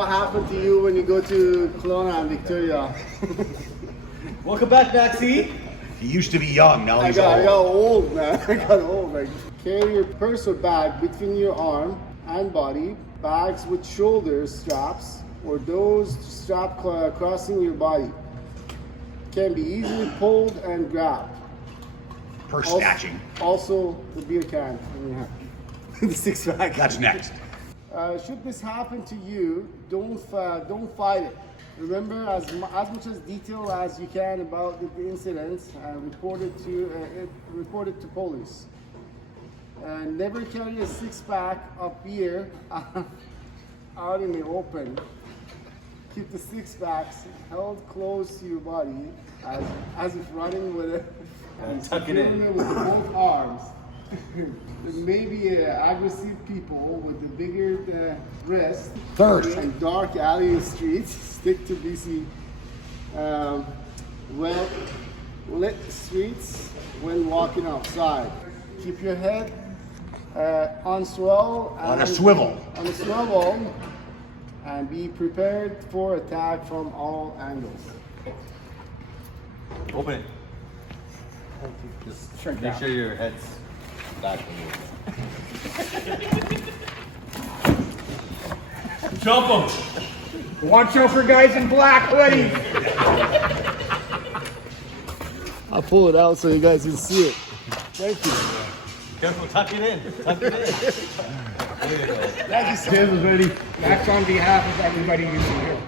what happened to you when you go to Kelowna and Victoria? Welcome back, Maxie. He used to be young, now I he's got old. old, man. I got old. Like, carry your purse or bag between your arm and body. Bags with shoulder straps or those strapped crossing your body can be easily pulled and grabbed. Purse snatching. Also, the beer can in your hand. The six pack. That's next. Should this happen to you, don't fight it. Remember as much as detail as you can about the incident and report it to police. Never carry a six-pack of beer out in the open. Keep the six-packs held close to your body as if running with it. And tuck it in. With both arms. There may be aggressive people with the bigger wrist Thirst. and dark alley streets. Stick to BC well lit streets when walking outside. Keep your head on swell. On a swivel. On a swivel, and be prepared for attack from all angles. Open it. Just make sure your head's back a little bit. Jump them! Watch out for guys in black hoodies. I'll pull it out so you guys can see it. Thank you. Careful, tuck it in. Tuck it in. There you go. Thank you, sir. That's on behalf of everybody using here.